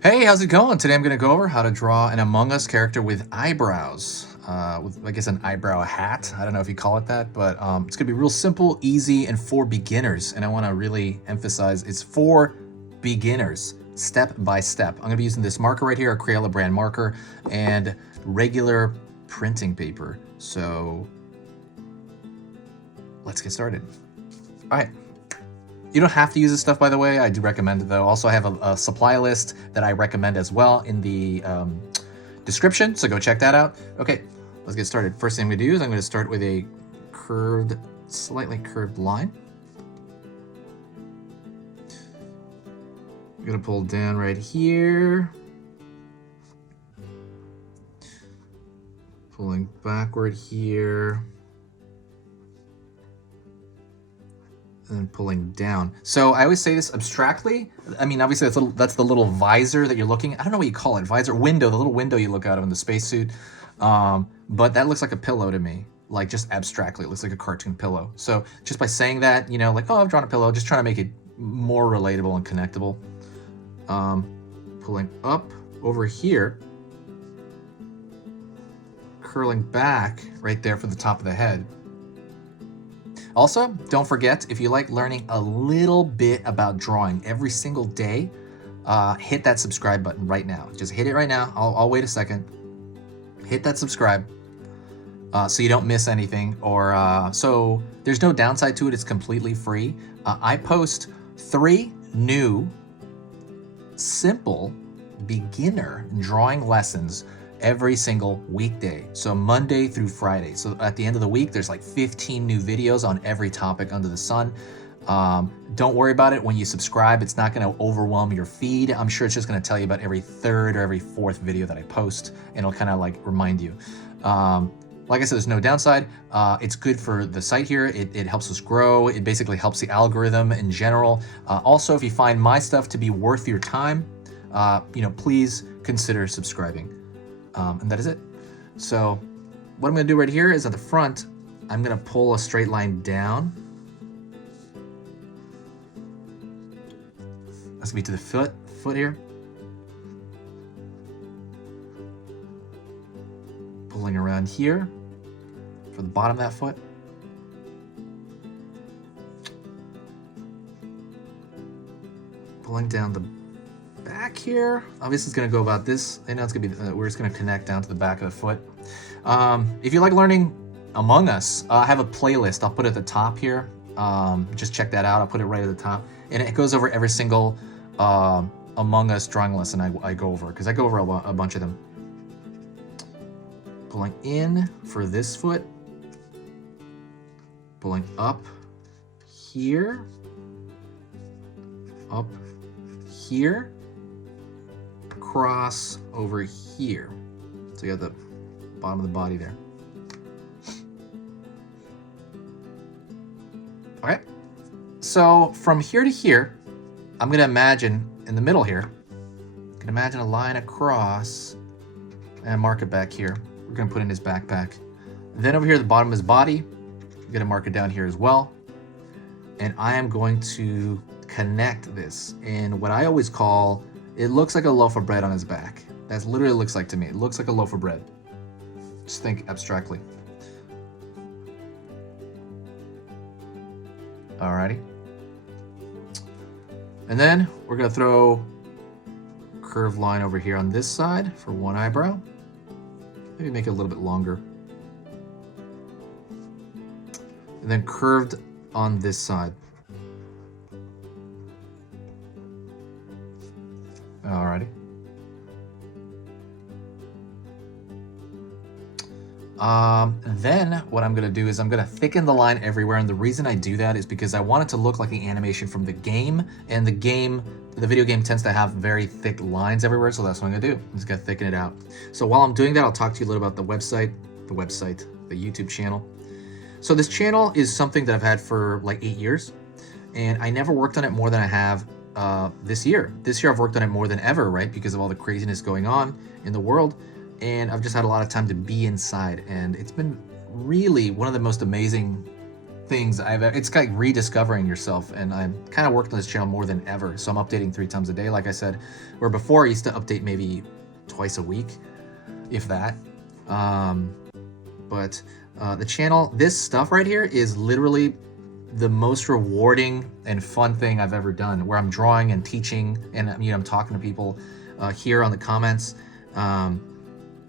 Hey, how's it going? Today I'm going to go over how to draw an Among Us character with eyebrows. With, I guess, an eyebrow hat. I don't know if you call it that, but it's going to be real simple, easy, and for beginners. And I want to really emphasize it's for beginners, step by step. I'm going to be using this marker right here, a Crayola brand marker, and regular printing paper. So let's get started. All right. You don't have to use this stuff, by the way. I do recommend it, though. Also, I have a supply list that I recommend as well in the description, so go check that out. Okay, let's get started. First thing I'm going to do is I'm going to start with a curved, slightly curved line. I'm going to pull down right here. Pulling backward here. And then pulling down. So I always say this abstractly. I mean, obviously that's the little visor that you're looking at. I don't know what you call it. Visor, window, the little window you look out of in the spacesuit. But that looks like a pillow to me. Like, just abstractly, it looks like a cartoon pillow. So just by saying that, you know, like, oh, I've drawn a pillow, just trying to make it more relatable and connectable. Pulling up over here, curling back right there for the top of the head. Also, don't forget, if you like learning a little bit about drawing every single day, hit that subscribe button right now. Just hit it right now. I'll wait a second. Hit that subscribe so you don't miss anything. Or so there's no downside to it. It's completely free. I post 3 new, simple, beginner drawing lessons every single weekday, so Monday through Friday. So at the end of the week, there's like 15 new videos on every topic under the sun. Don't worry about it when you subscribe. It's not going to overwhelm your feed. I'm sure it's just going to tell you about every 3rd or every 4th video that I post, and it'll kind of like remind you. Like I said, there's no downside. It's good for the site here. It helps us grow. It basically helps the algorithm in general. Also, if you find my stuff to be worth your time, please consider subscribing. And that is it. So what I'm going to do right here is at the front, I'm going to pull a straight line down. That's going to be to the foot here. Pulling around here for the bottom of that foot. Pulling down the back here. Obviously it's going to go about this. I know it's going to be where it's going to connect down to the back of the foot. If you like learning Among Us, I have a playlist I'll put at the top here. Just check that out. I'll put it right at the top, and it goes over every single Among Us drawing lesson I go over, because I go over a bunch of them. Pulling in for this foot, pulling up here, up here, cross over here. So you got the bottom of the body there. All right. So from here to here, I'm going to imagine in the middle here, you can imagine a line across and mark it back here. We're going to put in his backpack. Then over here at the bottom of his body, I'm going to mark it down here as well. And I am going to connect this in what I always call, it looks like a loaf of bread on his back. That's literally what it looks like to me. It looks like a loaf of bread. Just think abstractly. Alrighty. And then we're going to throw a curved line over here on this side for one eyebrow. Maybe make it a little bit longer. And then curved on this side. Alrighty. Then what I'm going to do is I'm going to thicken the line everywhere, and the reason I do that is because I want it to look like the animation from the game, and the video game tends to have very thick lines everywhere, so that's what I'm going to do. I'm just going to thicken it out. So while I'm doing that, I'll talk to you a little about the YouTube channel. So this channel is something that I've had for like 8 years, and I never worked on it more than I have this year. This year I've worked on it more than ever, right? Because of all the craziness going on in the world. And I've just had a lot of time to be inside, and it's been really one of the most amazing things it's like rediscovering yourself, and I'm kind of working on this channel more than ever, so I'm updating 3 times a day, like I said, where before I used to update maybe twice a week, if that. But the channel, this stuff right here is literally the most rewarding and fun thing I've ever done, where I'm drawing and teaching, and I'm talking to people here on the comments.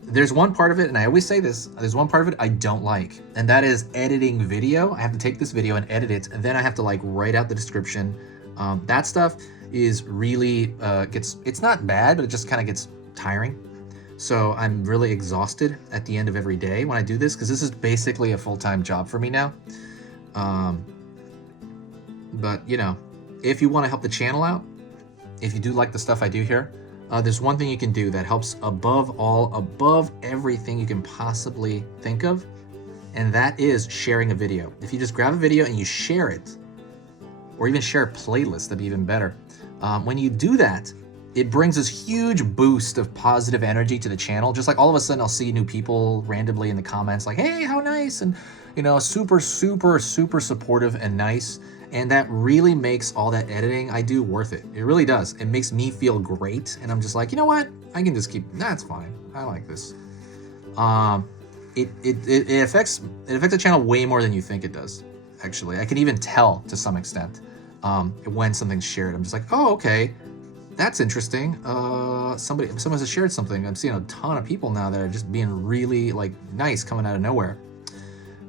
There's one part of it, and I always say this, there's one part of it I don't like, and that is editing video. I have to take this video and edit it, and then I have to like write out the description. That stuff is really, it's not bad, but it just kind of gets tiring. So I'm really exhausted at the end of every day when I do this, because this is basically a full-time job for me now. But if you want to help the channel out, if you do like the stuff I do here, there's one thing you can do that helps above everything you can possibly think of, and that is sharing a video. If you just grab a video and you share it, or even share a playlist, that'd be even better. When you do that, it brings this huge boost of positive energy to the channel. Just like all of a sudden I'll see new people randomly in the comments like, hey, how nice, and super supportive and nice. And that really makes all that editing I do worth it. It really does. It makes me feel great. And I'm just like, you know what? I can just that's fine. I like this. It affects the channel way more than you think it does, actually. I can even tell to some extent when something's shared. I'm just like, oh, okay, that's interesting. Someone has shared something. I'm seeing a ton of people now that are just being really like nice, coming out of nowhere.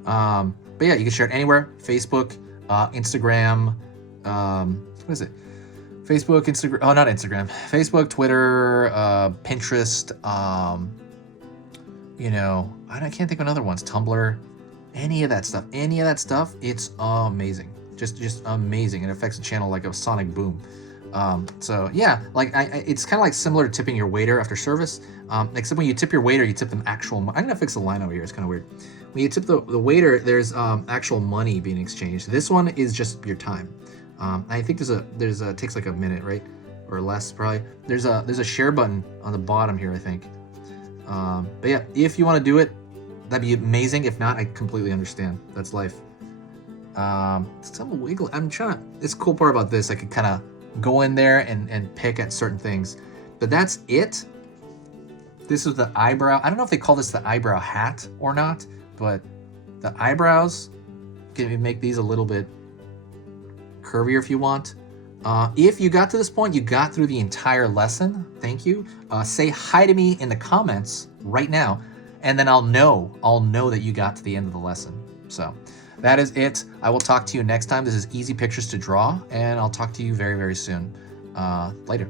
But yeah, you can share it anywhere. Facebook, Instagram, what is it? Facebook, Instagram, oh, not Instagram, Facebook, Twitter, Pinterest, I can't think of another ones, Tumblr, any of that stuff, it's amazing, just amazing. It affects the channel like a sonic boom. So yeah, like it's kind of like similar to tipping your waiter after service, except when you tip your waiter, you tip them actual I'm gonna fix the line over here, it's kind of weird. When you tip the waiter, there's actual money being exchanged. This one is just your time. I think there's a takes like a minute, right, or less probably. There's a share button on the bottom here, I think. But yeah, if you want to do it, that'd be amazing. If not, I completely understand. That's life. Some wiggle. I'm trying to. It's the cool part about this. I could kind of go in there and pick at certain things, but that's it. This is the eyebrow. I don't know if they call this the eyebrow hat or not, but the eyebrows, can you make these a little bit curvier if you want. If you got to this point, you got through the entire lesson, thank you. Say hi to me in the comments right now, and then I'll know that you got to the end of the lesson. So that is it. I will talk to you next time. This is Easy Pictures to Draw, and I'll talk to you very, very soon. Later.